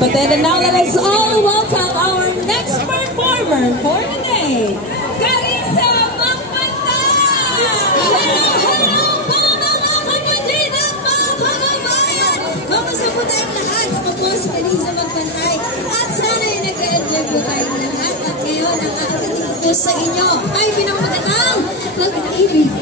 kapatid. And now let us all welcome our next performer for today, Carissa Magpanta! Hello mga kapatid at mga kababayan! Kamusta po tayong lahat? Ako po si Carissa Magpantay at sana ay nag-enjoy po tayong lahat. At ngayon, ang aking po sa inyo ay pinamagatang pag-ibig.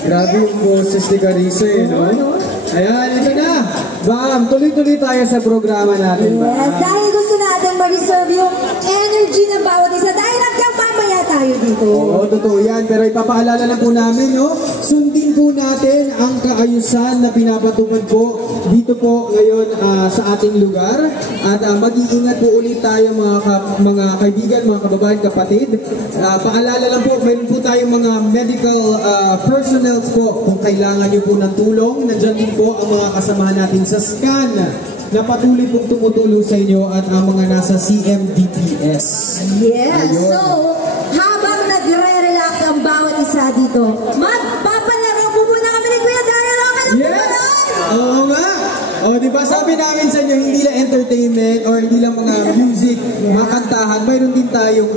Grabe yung boses ni Carissa eh, no? Ayan, ito na. Bam, tuloy-tuloy tayo sa programa natin. Yes, dahil gusto natin ma-reserve yung energy ng bawat isa. Dahil nagkampamaya tayo dito. Oo, totoo yan. Pero ipapaalala lang po namin, no? Sundin po natin ang kaayusan na pinapatupad po dito po ngayon sa ating lugar. At mag-iingat po ulit tayo mga kaibigan, mga kababayan, kapatid. Paalala lang po, mayroon po tayong mga medical personnel po kung kailangan nyo po ng tulong. Nandiyan din po ang mga kasamahan natin sa SCAN na patuloy pong tumutulong sa inyo at ang mga nasa CMDPS. Yes, ayun. So habang nagre-relax ang bawat isa dito, magpapalaro po muna kami ni Kuya Daryl. Yes! Oo nga! O, di ba sabi namin sa inyo, hindi lang entertainment or hindi lang mga music, mga kantahan, mayroon din tayong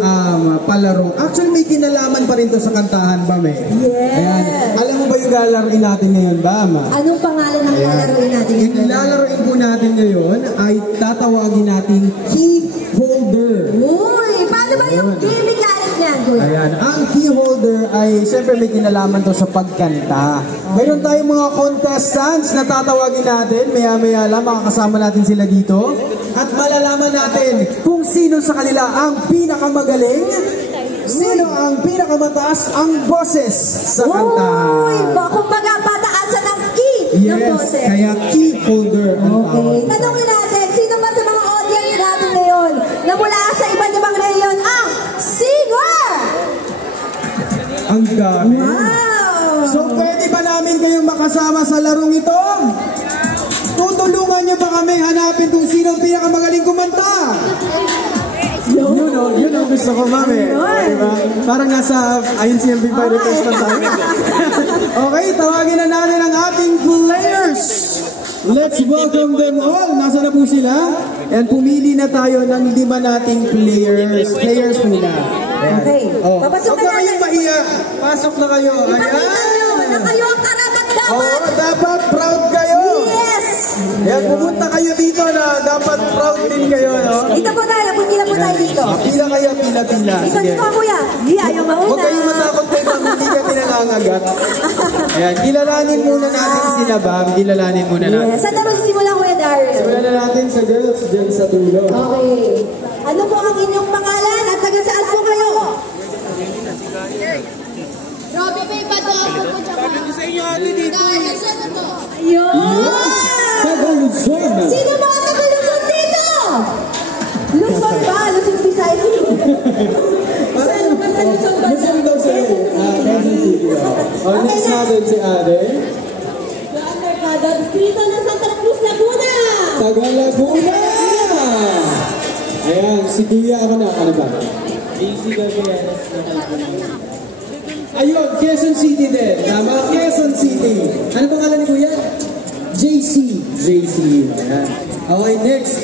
palaro. Actually, may kinalaman pa rin to sa kantahan ba, may? Yes! Ayan. Alam mo ba yung lalaroin natin ngayon, Bam? Anong pangalan ng lalaroin natin? Yung lalaroin po natin ngayon ay tatawagin natin key holder. Uy, paano ba yung game mechanic niyan, Kuya? Ayan, ang key holder ay siyempre may kinalaman to sa pagkanta. Mayroon tayong mga contestants na tatawagin natin. Maya-maya lang, makakasama natin sila dito. At malalaman natin kung sino sa kanila ang pinakamagaling, sino ang pinakamataas ang boses sa kanta. Uy, kumbaga pataasan ang key ng Yes, boses. kaya key holder ang Okay, tawag. tanongin natin, sino ba sa mga audience natin ngayon na mula sa iba't ibang rehiyon ang singer? Ang dami. Wow! So pwede ba namin kayong makasama sa larong ito? Tutulungan niyo ba kami hanapin kung sino ang pinakamagaling kumanta? Yun ang gusto ko, mami. Diba? Parang nasa INCMB by request na tayo. Okay, tawagin na natin ang ating players. Let's welcome them all. Nasa na po sila? And pumili na tayo ng 5 nating players. Players muna. Ayan. Okay, papasok Huwag na na kayong natin. mahiya. Pasok na kayo. Ipakita nyo na kayo ang karapat Oo, dapat. dapat proud kayo. Yes! Yan, pumunta kayo dito na dapat proud din kayo, no? Dito po tayo, pumila po tayo dito. Pila kayo, pila. Dito, Sige. dito, kuya. Hindi, ayaw mauna. Huwag kayong matakot kayo pag hindi ka pinangangagat. Ayan, kilalanin muna natin sila, Bam. Kilalanin muna natin. Yes, saan naman sisimula, Kuya Daryl? Simulan na natin sa girls dyan sa dulo. Okay. Ano po ang inyong pangalan at taga saan po kayo? Robby Bay pa to ako po tsaka. Sabi ko sa inyo ate dito. Saan na to? Ayun! Taga Luzon. Sino mga taga Luzon dito? Luzon ba? Luzon Visayas? Saan naman sa Luzon ba? Luzon daw sila. Quezon City. Next natin si Ade. Kada distrito ng Santa Cruz, Laguna! Taga Laguna! Ayan, si Kuya, ano ba? Ayun, Quezon City din. Tama, Quezon City. Ano pangalan ni Kuya? JC. Ayan. Okay, next.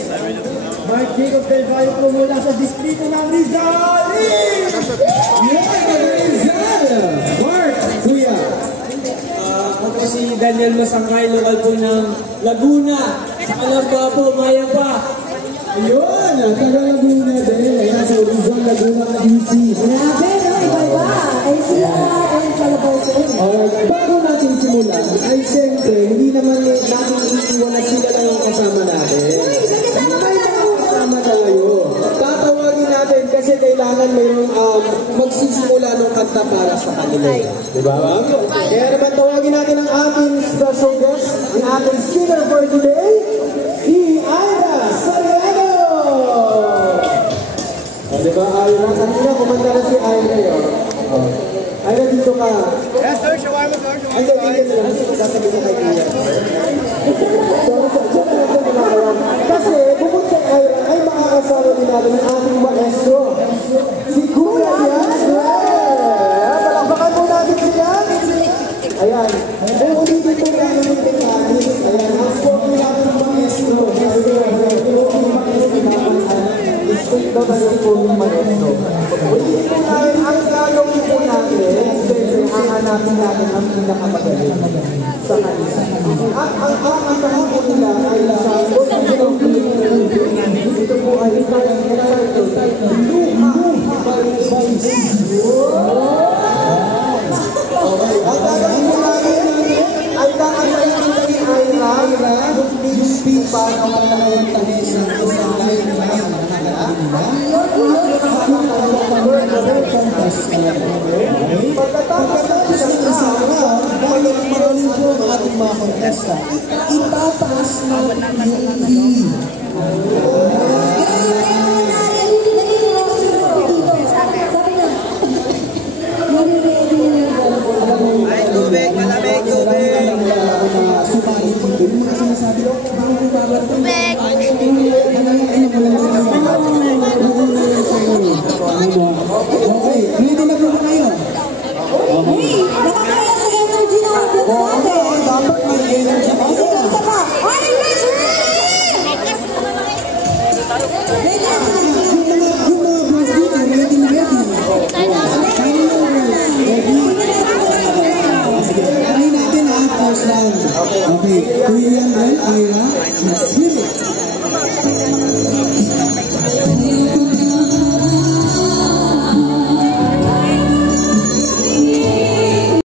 Mark Jacob Del Valle po mula sa distrito ng Rizal. Rizal! Mark, Kuya. Ako po si Daniel Masangkay, lokal po ng Laguna. Sa Kalamba po, Maya pa. Ayun, taga Laguna din. Ayan, sa Rizal, Laguna, UC. Grabe, no? Iba-iba. NCR and Calabarzon. Alright, bago natin simulan, ay siyempre, hindi naman natin iiwan na sila lang ang kasama natin. Kasama tayo. Tatawagin natin kasi kailangan mayroong magsisimula ng kanta para sa kanila. Diba, ma'am? Kaya naman tawagin natin ang ating special guest, ang ating singer for today, si Ira Soriano! O, diba, Ira? Kanina kumanta na si Ira yun. Ira, dito ka. Yes sir, shawarma sir. Ay, dito lang. Sasabi ko kay Ira. Kasi bukod kay Ira ay makakasama din natin ang ating maestro. Si Kuya Yan. Palakpakan po natin sila. Ayan. Uulitin po natin yung techniques. Ayan. Ang sport po natin ang maestro. Straight daw tayo po yung maestro. Ulitin po natin ang gagawin po natin. Siyempre, hahanapin natin ang pinakamagaling sa kanila. Ang kantahan po nila ay sa ito po ay entitled Luha Balbais. Okay, ang gagawin po natin ay kakantahin nila ni Ira yung speed para makalayan tayo sa isang line pagkatapos ng isang isawa, magaling po ang ating mga contestant. Itataas natin yung lead. Ay, tubig, malamig, tubig. Sumali dito. Yung mga sinasabi ko, Tubig. okay, ready na po ba kayo? Nakakaya sa energy na ang natin. Dapat may energy pa. Sige, isa pa. Are you ready? Ready na. Yung mga boss dito, ready na ready. Sige, try natin. Let's